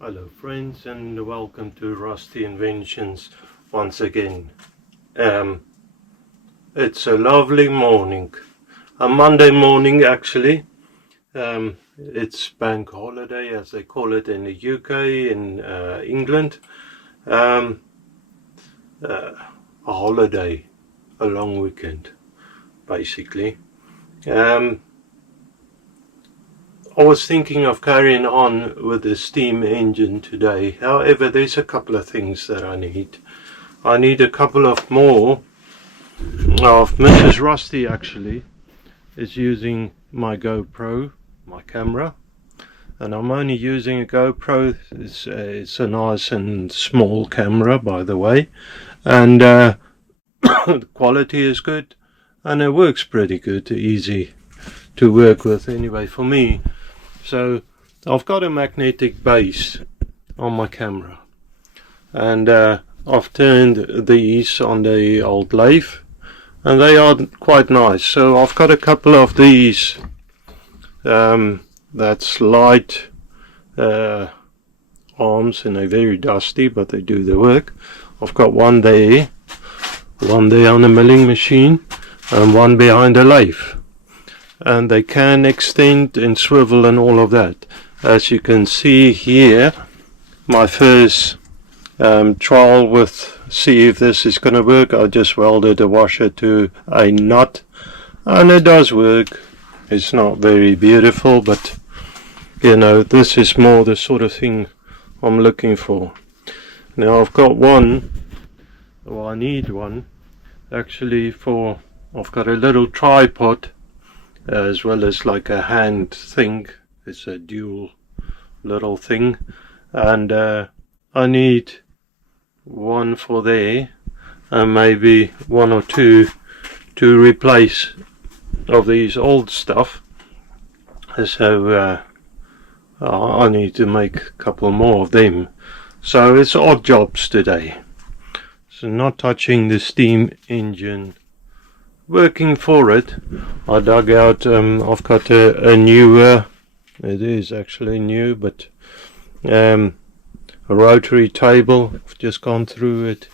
Hello friends, and welcome to Rusty Inventions once again. It's a lovely morning, a Monday morning actually. It's bank holiday as they call it in the UK, in England. A holiday, a long weekend basically. I was thinking of carrying on with the steam engine today. However, there's a couple of things that I need. I need a couple of more of Mrs. Rusty actually is using my GoPro, my camera, and I'm only using a GoPro. It's a nice and small camera, by the way, and the quality is good and it works pretty good, easy to work with anyway for me. So I've got a magnetic base on my camera, and I've turned these on the old lathe, and they are quite nice. So I've got a couple of these that's light arms, and they're very dusty, but they do the work. I've got one there on the milling machine, and one behind the lathe. And they can extend and swivel and all of that. As you can see here, my first trial with see if this is going to work. I just welded a washer to a nut, and it does work. It's not very beautiful, but you know, this is more the sort of thing I'm looking for. Now I've got one, well, I need one actually for, I've got a little tripod as well as like a hand thing. It's a dual little thing, and I need one for there and maybe one or two to replace of these old stuff. So I need to make a couple more of them. So it's odd jobs today. So not touching the steam engine, working for it. I dug out, I've got a newer, it is actually new, but a rotary table. I've just gone through it.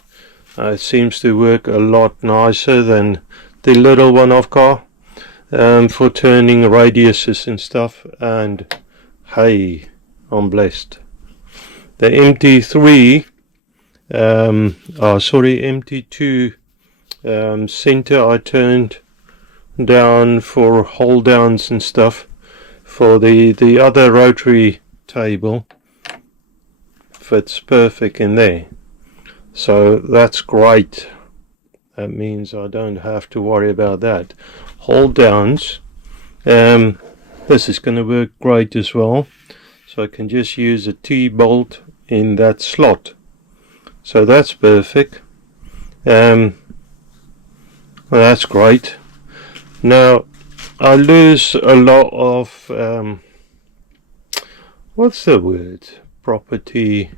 It seems to work a lot nicer than the little one I've got for turning radiuses and stuff, and hey, I'm blessed. The MT3 MT2 center I turned down for hold downs and stuff for the other rotary table. Fits perfect in there, so that's great. That means I don't have to worry about that. Hold downs, this is going to work great as well, so I can just use a T-bolt in that slot, so that's perfect. Well, that's great. Now I lose a lot of what's the word, property,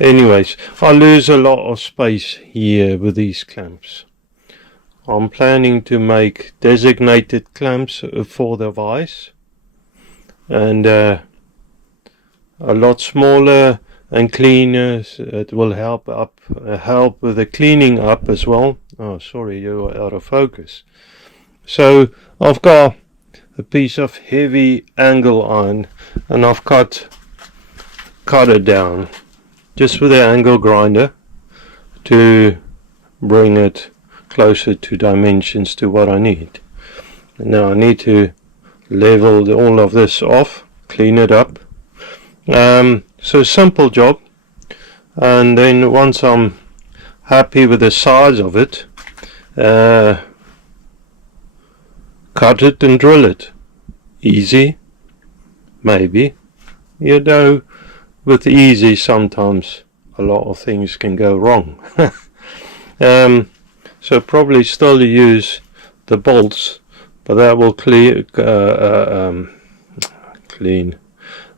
anyways, I lose a lot of space here with these clamps. I'm planning to make designated clamps for the vise, and a lot smaller and cleaner. It will help with the cleaning up as well. Oh, sorry, you're out of focus. So I've got a piece of heavy angle iron, and I've cut it down just with the angle grinder to bring it closer to dimensions to what I need. And now I need to level all of this off, clean it up. So simple job, and then once I'm happy with the size of it, cut it and drill it. Easy, maybe. You know, with easy sometimes a lot of things can go wrong. So probably still use the bolts, but that will clean.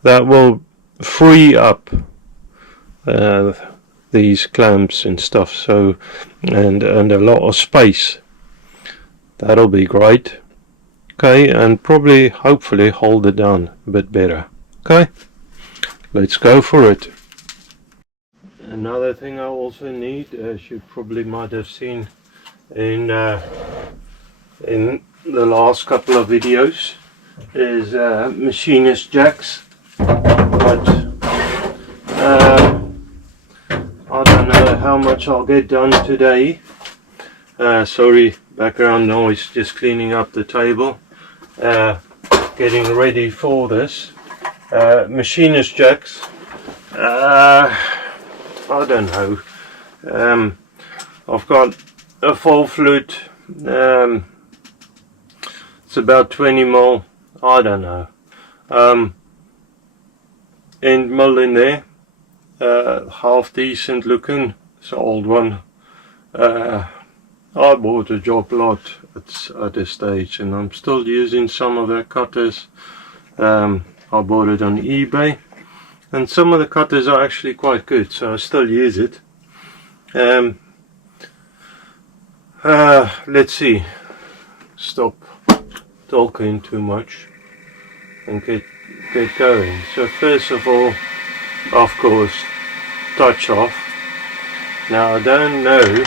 That will free up these clamps and stuff. So and a lot of space. That'll be great. Okay, and probably hopefully hold it down a bit better. Okay, let's go for it. Another thing I also need, as you probably might have seen in the last couple of videos, is machinist jacks. But I don't know how much I'll get done today. Sorry, background noise, just cleaning up the table, getting ready for this. Machinist jacks, I don't know. I've got a full flute, it's about 20 mil, I don't know. End mill in there, half decent looking. It's an old one. I bought a job lot at this stage, and I'm still using some of their cutters. I bought it on eBay, and some of the cutters are actually quite good, so I still use it. Let's see. Stop talking too much and get going. So first of all, of course, touch off. Now I don't know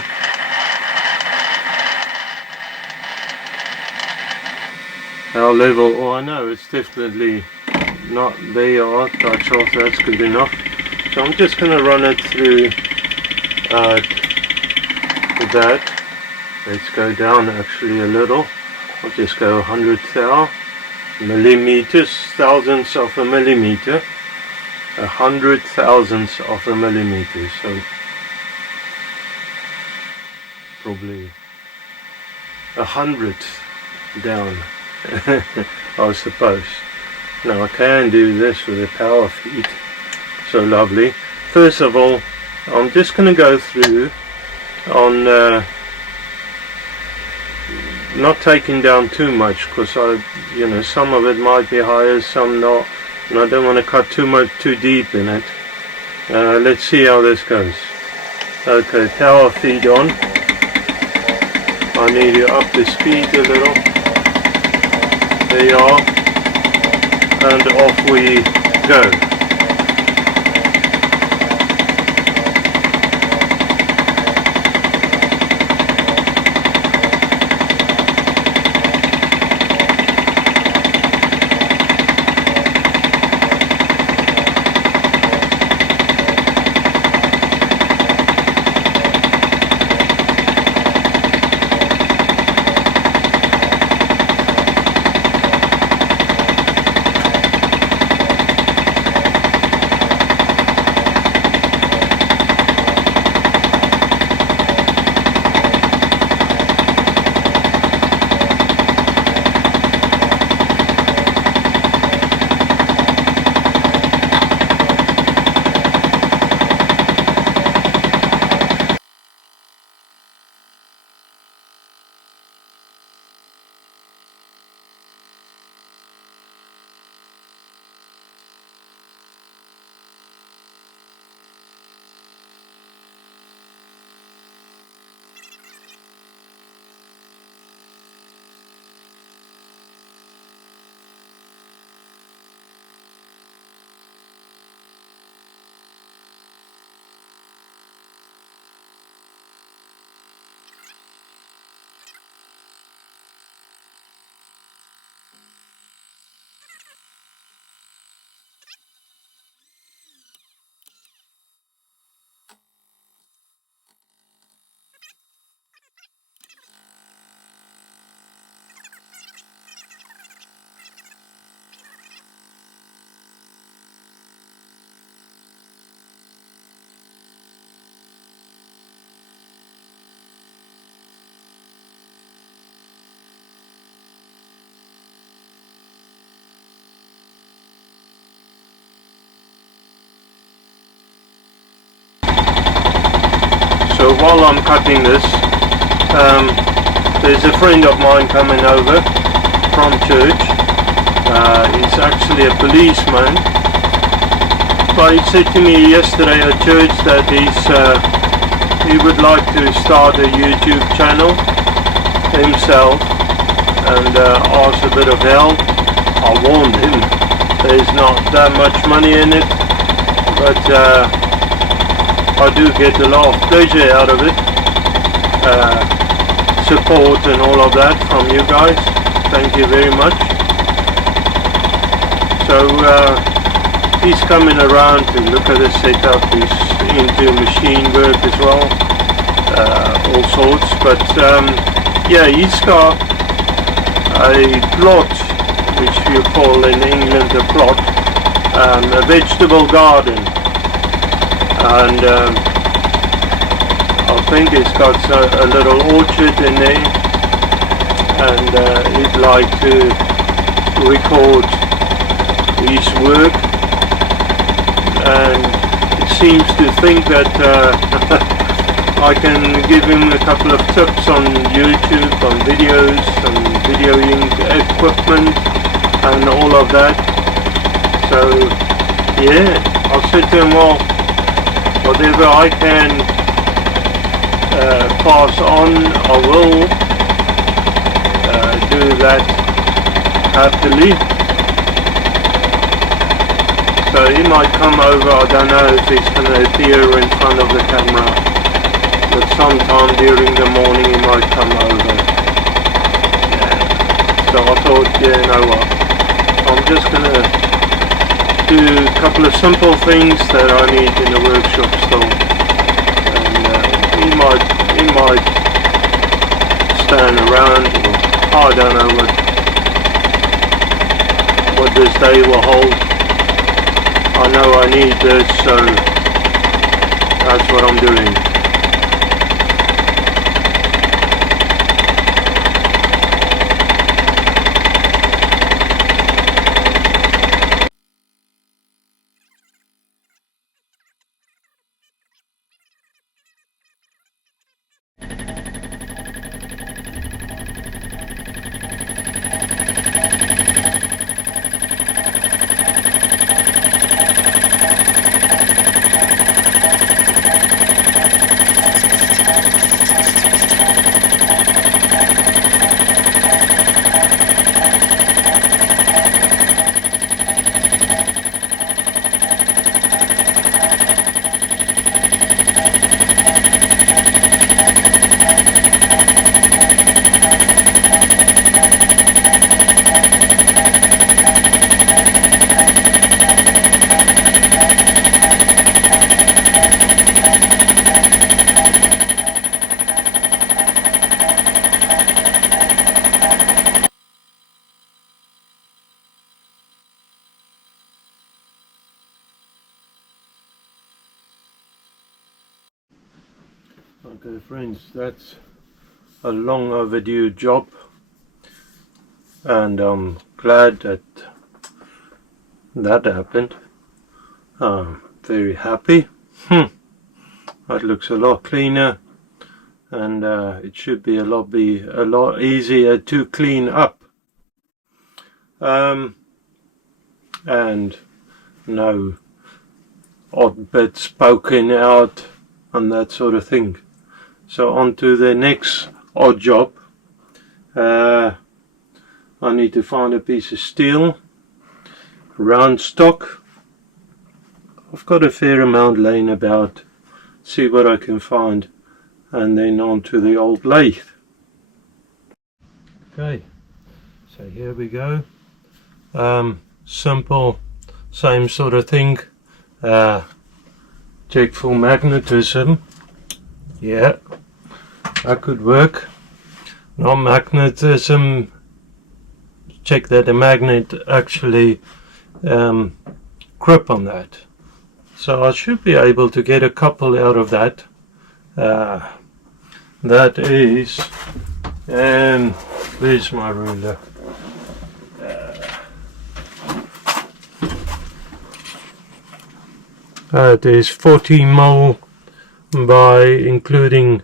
how level, oh I know it's definitely not, there you are, touch off, that's good enough. So I'm just going to run it through that. Let's go down actually a little. I'll just go 100 millimeters, thousandths of a millimeter, 100 thousandths of a millimeter, so probably 100 down, I suppose. Now I can do this with a power feed, so lovely. First of all, I'm just going to go through on not taking down too much, because some of it might be higher, some not, and I don't want to cut too deep in it. Let's see how this goes. Okay, power feed on. I need to up the speed a little. There you are, and off we go. So while I'm cutting this, there's a friend of mine coming over from church. He's actually a policeman, but he said to me yesterday at church that he would like to start a YouTube channel himself and ask a bit of help. I warned him there's not that much money in it, but I do get a lot of pleasure out of it, support and all of that from you guys. Thank you very much. So he's coming around to look at the setup. He's into machine work as well, all sorts, but yeah, he's got a plot, which you call in England a plot, a vegetable garden, and I think he's got a little orchard in there, and he'd like to record his work, and it seems to think that I can give him a couple of tips on YouTube, on videos, and videoing equipment and all of that. So yeah, I said to him, well, whatever I can pass on, I will do that happily. So he might come over. I don't know if he's going to appear in front of the camera, but sometime during the morning he might come over. Yeah. So I thought, yeah, you know what, I'm just going to do a couple of simple things that I need in the workshop still, and he might stand around, or I don't know what this day will hold. I know I need this, so that's what I'm doing. Okay friends, that's a long overdue job, and I'm glad that that happened. I'm very happy. That looks a lot cleaner, and it should be a lot easier to clean up, and no odd bits poking out and that sort of thing. So on to the next odd job. I need to find a piece of steel, round stock. I've got a fair amount laying about, see what I can find, and then on to the old lathe. Okay, so here we go. Simple, same sort of thing. Check for magnetism. Yeah, that could work. Non-magnetism, check that the magnet actually grip on that. So I should be able to get a couple out of that. That is, where's my ruler? There's 14 mil by including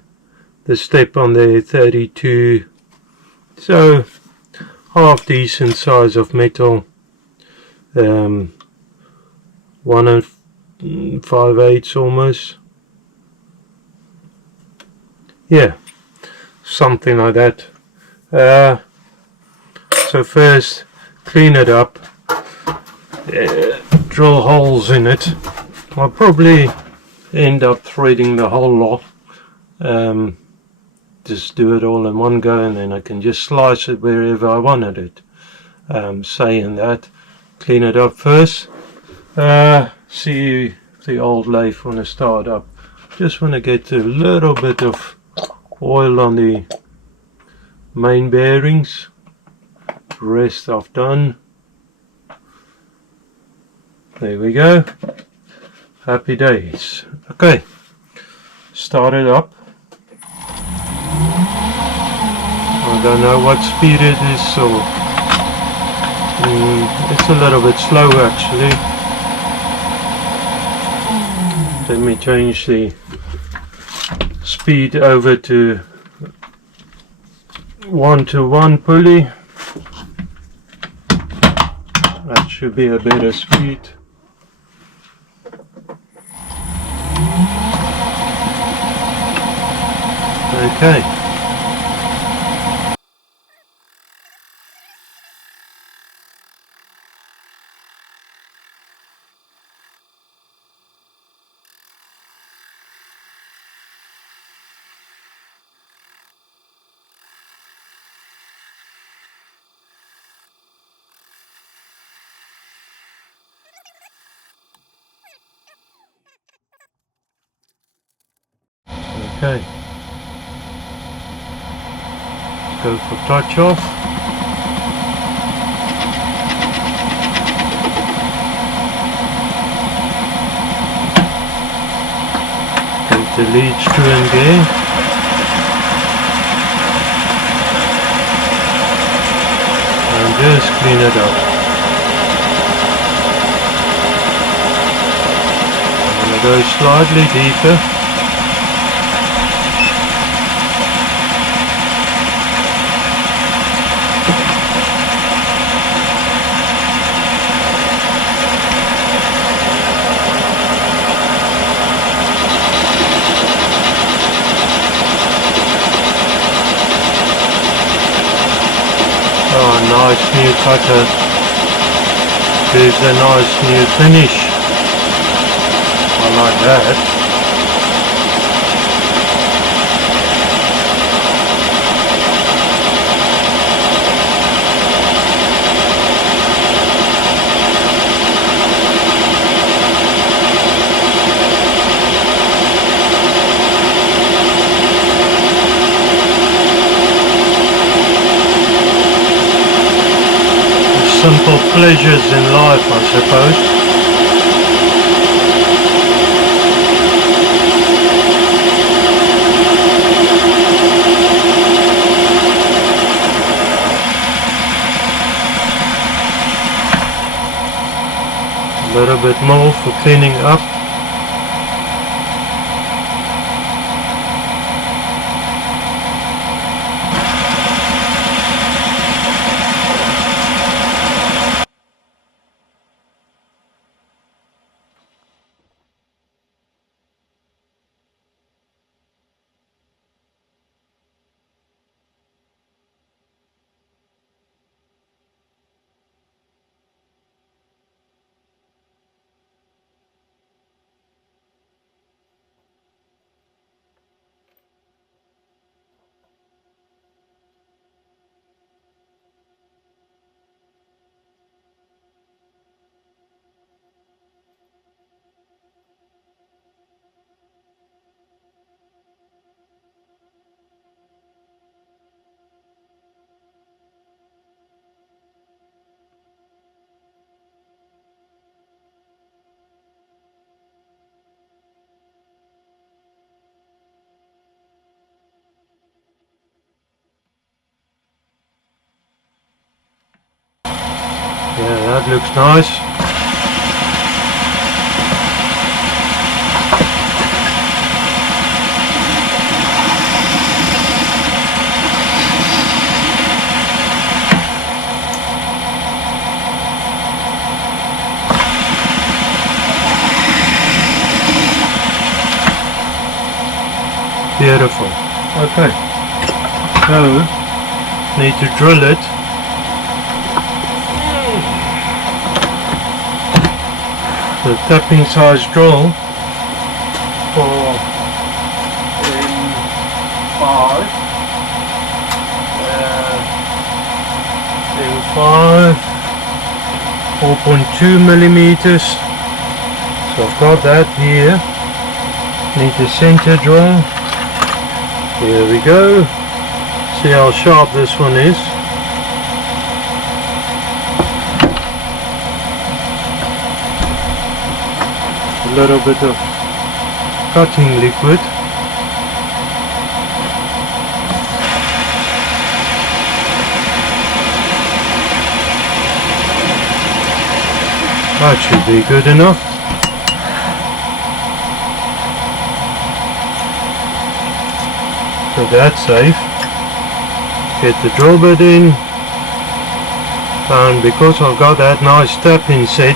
the step on there, 32. So half decent size of metal. 1 5/8 almost. Yeah, something like that. So first clean it up, drill holes in it. I'll probably end up threading the whole lot. Just do it all in one go, and then I can just slice it wherever I wanted it. Saying that, clean it up first. See the old lathe when I start up. Just want to get a little bit of oil on the main bearings. The rest I've done. There we go. Happy days. Okay, start it up. I don't know what speed it is, so it's a little bit slow actually. Let me change the speed over to 1-to-1 pulley. That should be a better speed. Okay. Okay. Go for touch off. Take the lead screw in there. And just clean it up. I'm going to go slightly deeper. Nice new cutter. Gives a nice new finish. I like that. Simple pleasures in life, I suppose. A little bit more for cleaning up. Yeah, that looks nice. Beautiful. Okay. So, need to drill it. the tapping size drill for M5. M5, 4.2 millimeters. So I've got that here. Need the center drill. Here we go. See how sharp this one is. A little bit of cutting liquid. That should be good enough. So that's safe. Get the drill bit in, and because I've got that nice tapping set,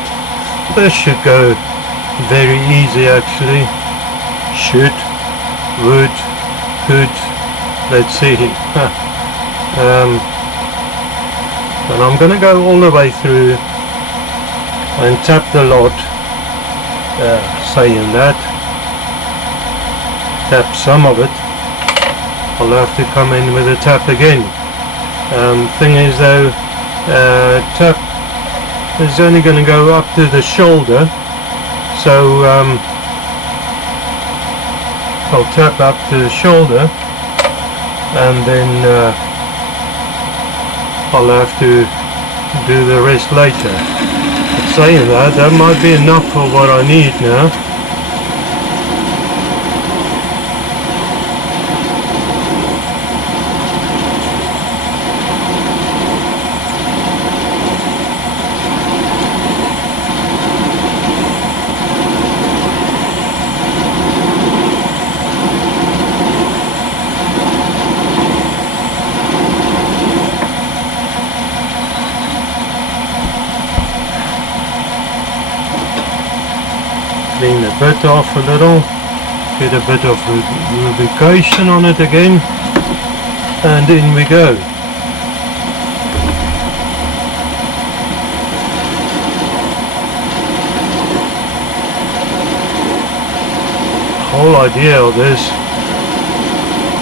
this should go very easy actually. Should, would, could, let's see. And I'm gonna go all the way through and tap the lot, saying that, tap some of it. I'll have to come in with a tap again. Thing is though, tap is only going to go up to the shoulder, so I'll tap up to the shoulder, and then I'll have to do the rest later. But saying that, that might be enough for what I need now. Clean the bit off a little, get a bit of lubrication on it again, and in we go. The whole idea of this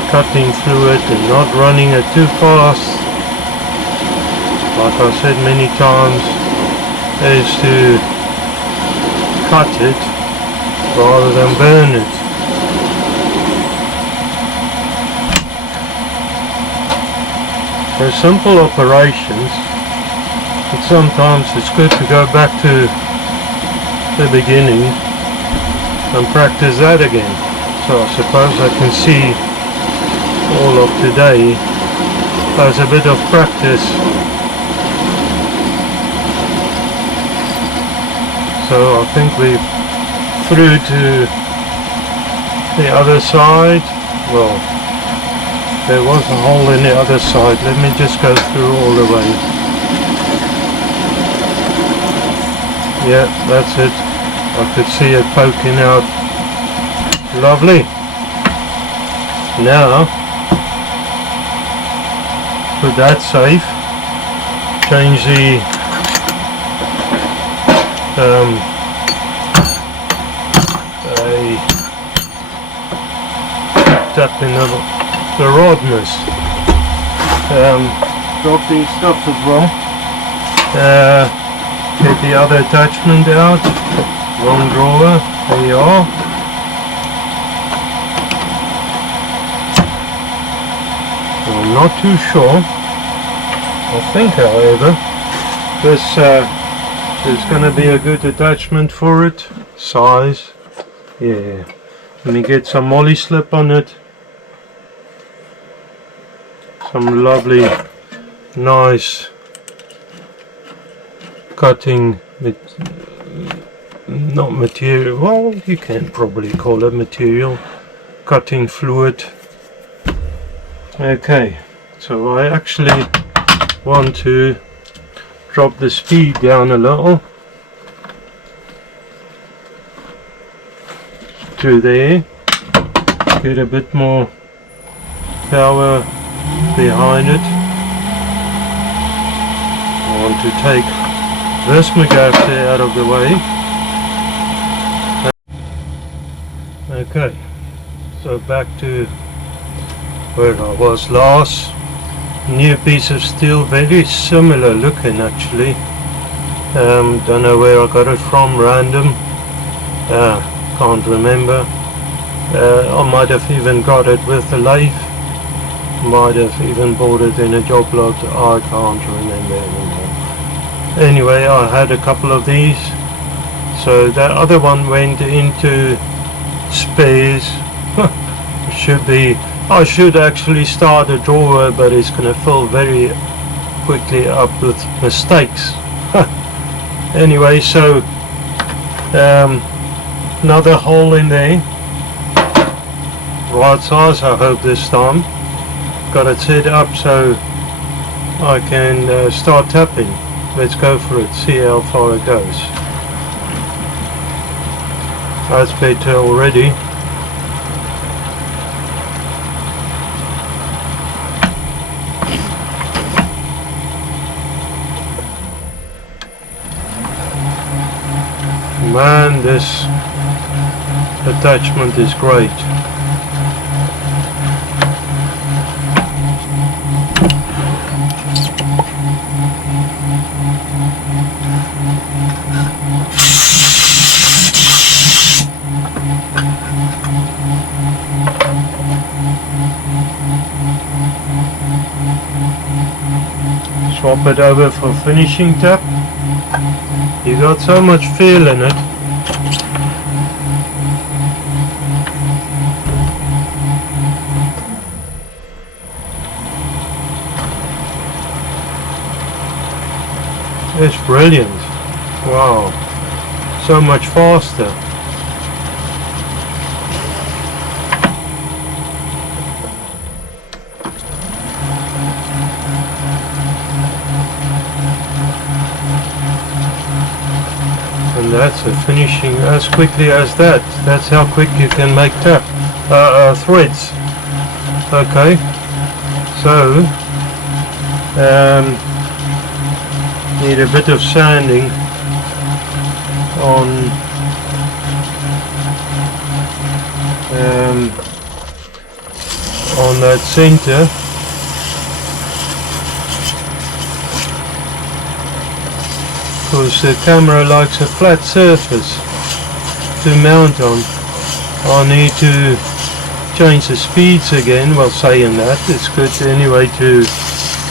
cutting through it and not running it too fast, like I said many times, is to cut it rather than burn it. They're simple operations, but sometimes it's good to go back to the beginning and practice that again. So I suppose I can see all of today as a bit of practice. So I think we've through to the other side. Well, there was a hole in the other side. Let me just go through all the way. Yeah, that's it. I could see it poking out. Lovely. Now, put that safe. Change the tap in the rodness. Dropping stuff as well. Get the other attachment out. Wrong drawer. There you are. I'm not too sure. I think, however, this is going to be a good attachment for it. Size. Yeah. Let me get some molly slip on it. Some lovely, nice cutting, not material, well, you can probably call it material, cutting fluid. Okay, so I actually want to drop the speed down a little to there, get a bit more power behind it. I want to take this McGaffer out of the way. Okay, so back to where I was last. New piece of steel, very similar looking actually. Don't know where I got it from, random. Can't remember. I might have even got it with the lathe. Might have even bought it in a job lot. I can't remember anymore. Anyway, I had a couple of these. So that other one went into spares. Should be. I should actually start a drawer, but it's gonna fill very quickly up with mistakes. Anyway, so another hole in there, right size I hope this time. Got it set up so I can start tapping. Let's go for it, see how far it goes. That's better already. Man, this attachment is great. Swap it over for finishing tap. You got so much feel in it. It's brilliant. Wow. So much faster. And that's a finishing as quickly as that. That's how quick you can make tap threads. Okay, so need a bit of sanding on that center. Because the camera likes a flat surface to mount on. I need to change the speeds again. Well, saying that, it's good anyway to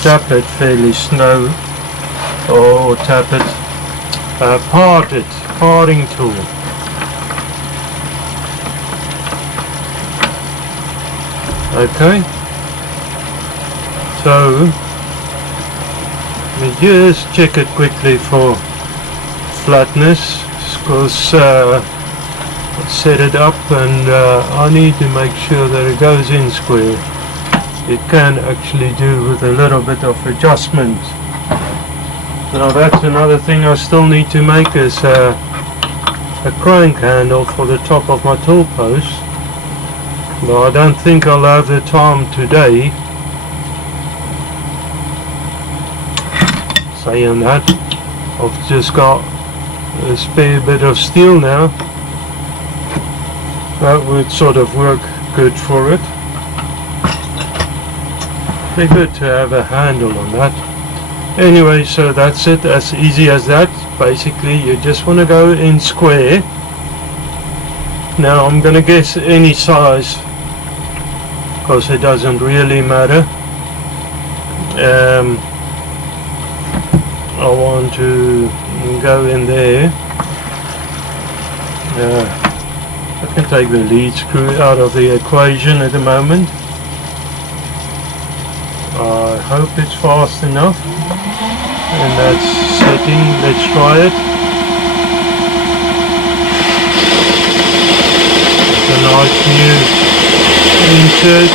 tap it fairly slow, or tap it, parting tool. Okay, so let me just check it quickly for flatness, because I set it up and I need to make sure that it goes in square. It can actually do with a little bit of adjustment. Now that's another thing I still need to make, is a crank handle for the top of my tool post. But I don't think I'll have the time today. Saying that, I've just got a spare bit of steel now. That would sort of work good for it. Be good to have a handle on that. Anyway, so that's it, as easy as that. Basically, you just want to go in square. Now I'm gonna guess any size, because it doesn't really matter. I want to go in there. I can take the lead screw out of the equation at the moment. I hope it's fast enough. And that's setting. Let's try it. It's a nice new insert.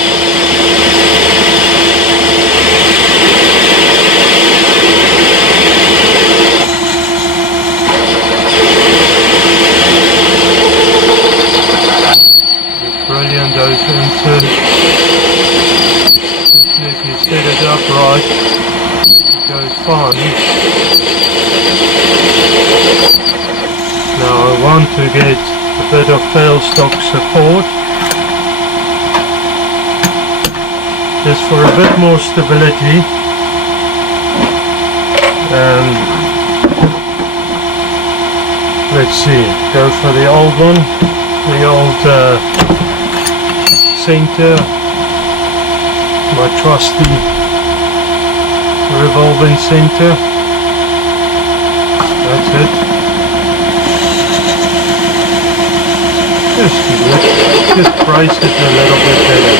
Brilliant, those inserts. If you set it up right, it goes fine. Now I want to get a bit of tailstock support, just for a bit more stability. And let's see, go for the old one, the old center, my trusty revolving center. That's it. Just brace it a little bit better.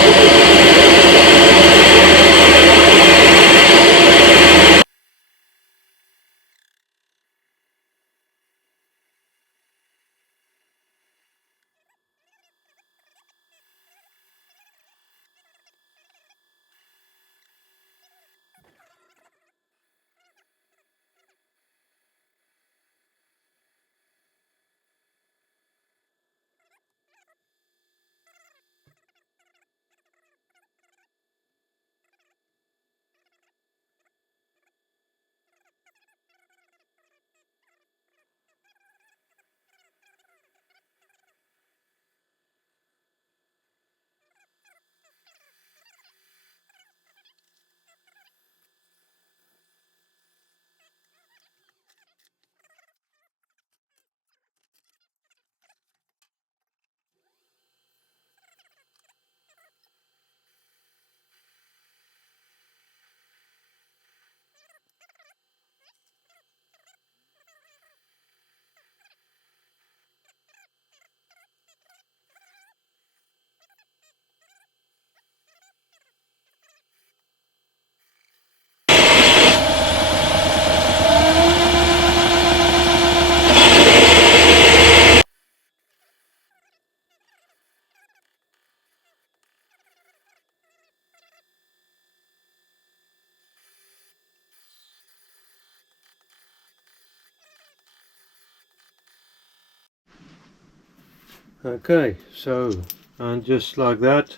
Okay, so, and just like that,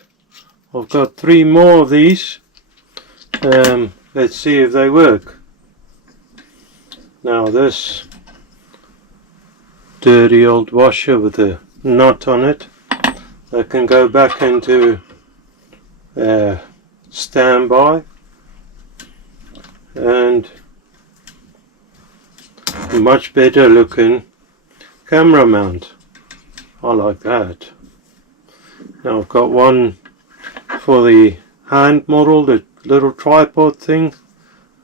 I've got 3 more of these. Let's see if they work. Now this dirty old washer with a nut on it, that can go back into standby, and a much better looking camera mount. I like that. Now I've got one for the hand model, the little tripod thing,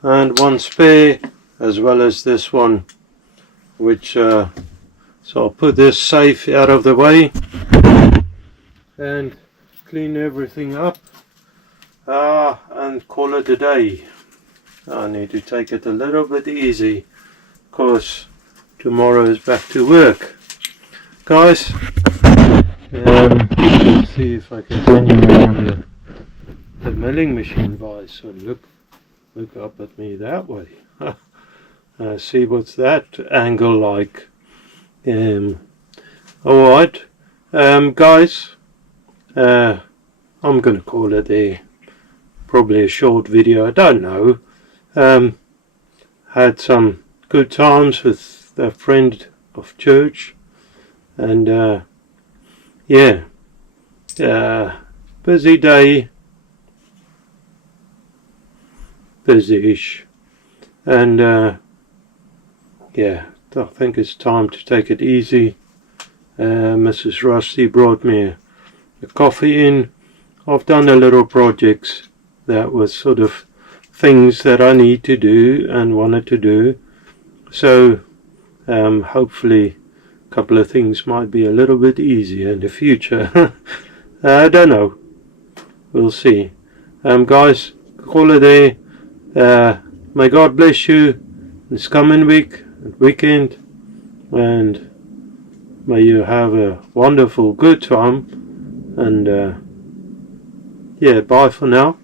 and one spare, as well as this one, which so I'll put this safe out of the way and clean everything up and call it a day. I need to take it a little bit easy because tomorrow is back to work. Guys, let's see if I can send you around the milling machine by, so look up at me that way. See what's that angle like. Alright, guys, I'm going to call it probably a short video, I don't know. Had some good times with a friend of church, and yeah, busy day, busy-ish, and yeah, I think it's time to take it easy. Mrs. Rusty brought me a coffee in. I've done a little projects that was sort of things that I need to do and wanted to do, so hopefully a couple of things might be a little bit easier in the future. I don't know, we'll see. Guys, call it there. May God bless you this coming week and weekend, and may you have a wonderful good time, and yeah, bye for now.